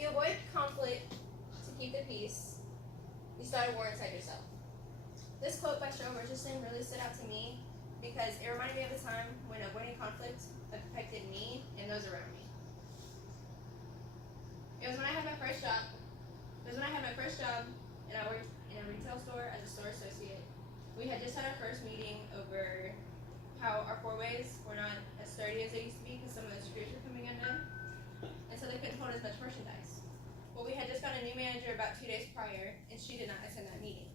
you avoid conflict to keep the peace, you start a war inside yourself. This quote by Cheryl Richardson really stood out to me because it reminded me of a time when avoiding conflict affected me and those around me. It was when I had my first job. And I worked in a retail store as a store associate. We had just had our first meeting over how our four-ways were not as sturdy as they used to be because some of the screws were coming undone, and so they couldn't hold as much merchandise. Well, we had just got a new manager about 2 days prior, and she did not attend that meeting.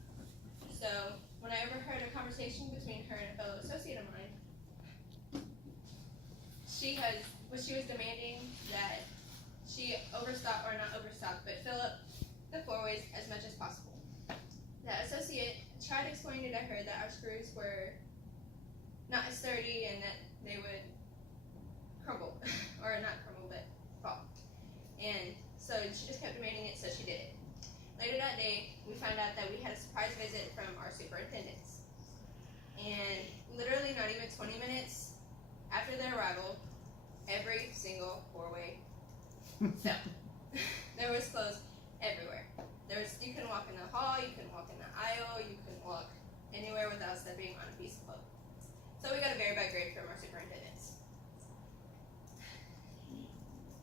So when I overheard a conversation between her and a fellow associate of mine, she was demanding that she overstock, or not overstock, but fill up the four-ways as much as possible. That associate tried explaining to her that our screws were not as sturdy and that they would crumble, or not crumble, but fall. And so she just kept demanding it, so she did it. Later that day, we found out that we had a surprise visit from our superintendents. And literally not even 20 minutes after their arrival, every single four-way fell. There was clothes everywhere. You couldn't walk in the hall, you couldn't walk in the aisle, you couldn't walk anywhere without stepping on a piece of clothing. So we got a very bad grade from our superintendents.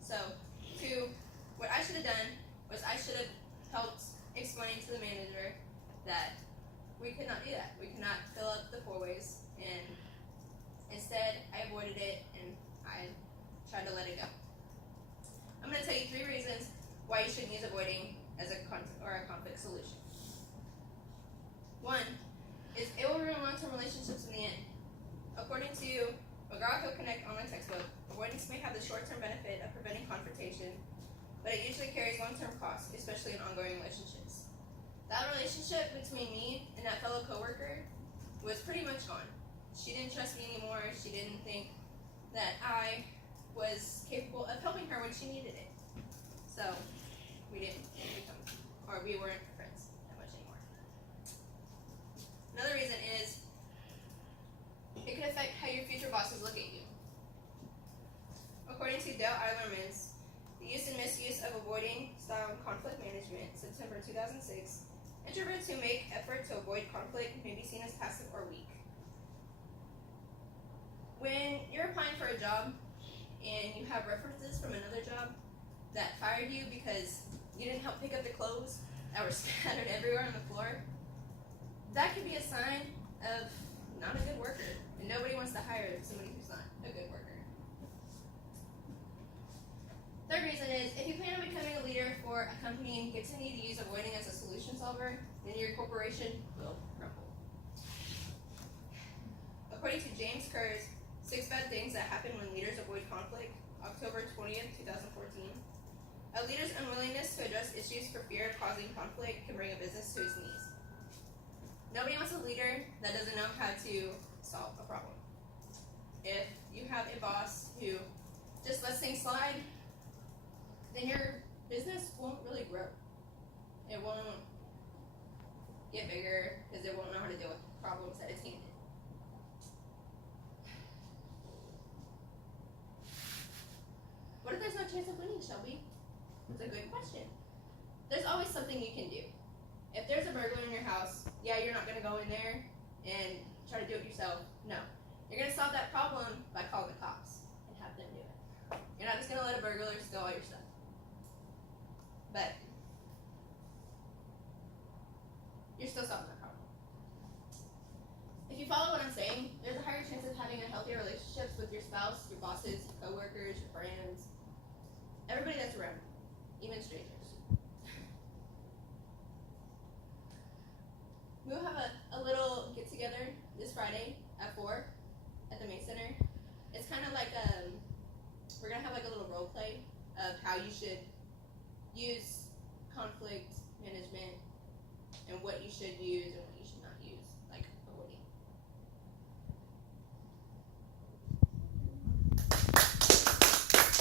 So, what I should have done was I should have helped explain to the manager that we could not do that. We could not fill up the four-ways, and instead I avoided it and I tried to let it go. I'm going to tell you 3 reasons why you shouldn't use avoiding as a conflict solution. 1 is it will ruin long-term relationships in the end. According to McGraw-Hill Connect online textbook, avoidance may have the short-term benefit of preventing confrontation, but it usually carries long-term costs, especially in ongoing relationships. That relationship between me and that fellow coworker was pretty much gone. She didn't trust me anymore. She didn't think that I was capable of helping her when she needed it. So we didn't become, or we weren't friends that much anymore. Another reason is it could affect how your future bosses look at you. According to Dale Eilerman's The Use and Misuse of Avoiding Style Conflict Management, September 2006, introverts who make effort to avoid conflict may be seen as passive or weak. When you're applying for a job and you have references from another job that fired you because you didn't help pick up the clothes that were scattered everywhere on the floor, that could be a sign of not a good worker, and nobody wants to hire somebody who's not a good worker. Third reason is, if you plan on becoming a leader for a company and continue to use avoiding as a solution solver, then your corporation will crumble. According to James Kerr's 6 Bad Things That Happen When Leaders Avoid Conflict, October 20th, 2014, a leader's unwillingness to address issues for fear of causing conflict can bring a business to its knees. Nobody wants a leader that doesn't know how to solve a problem. If you have a boss who just lets things slide, then your business won't really grow. It won't get bigger because it won't know how to deal with problems that it's handed. What if there's no chance of winning, Shelby? That's a good question. There's always something you can do. If there's a burglar in your house, yeah, you're not going to go in there and try to do it yourself. No. You're going to solve that problem by calling the cops and have them do it. You're not just going to let a burglar steal all your stuff. But you're still solving that problem. If you follow what I'm saying, there's a higher chance of having a healthier relationships with your spouse, your bosses, your coworkers, your friends, everybody that's around, even strangers. We'll have a little get-together this Friday at 4 at the May Center. It's kind of like we're going to have like a little role play of how you should use conflict management and what you should use and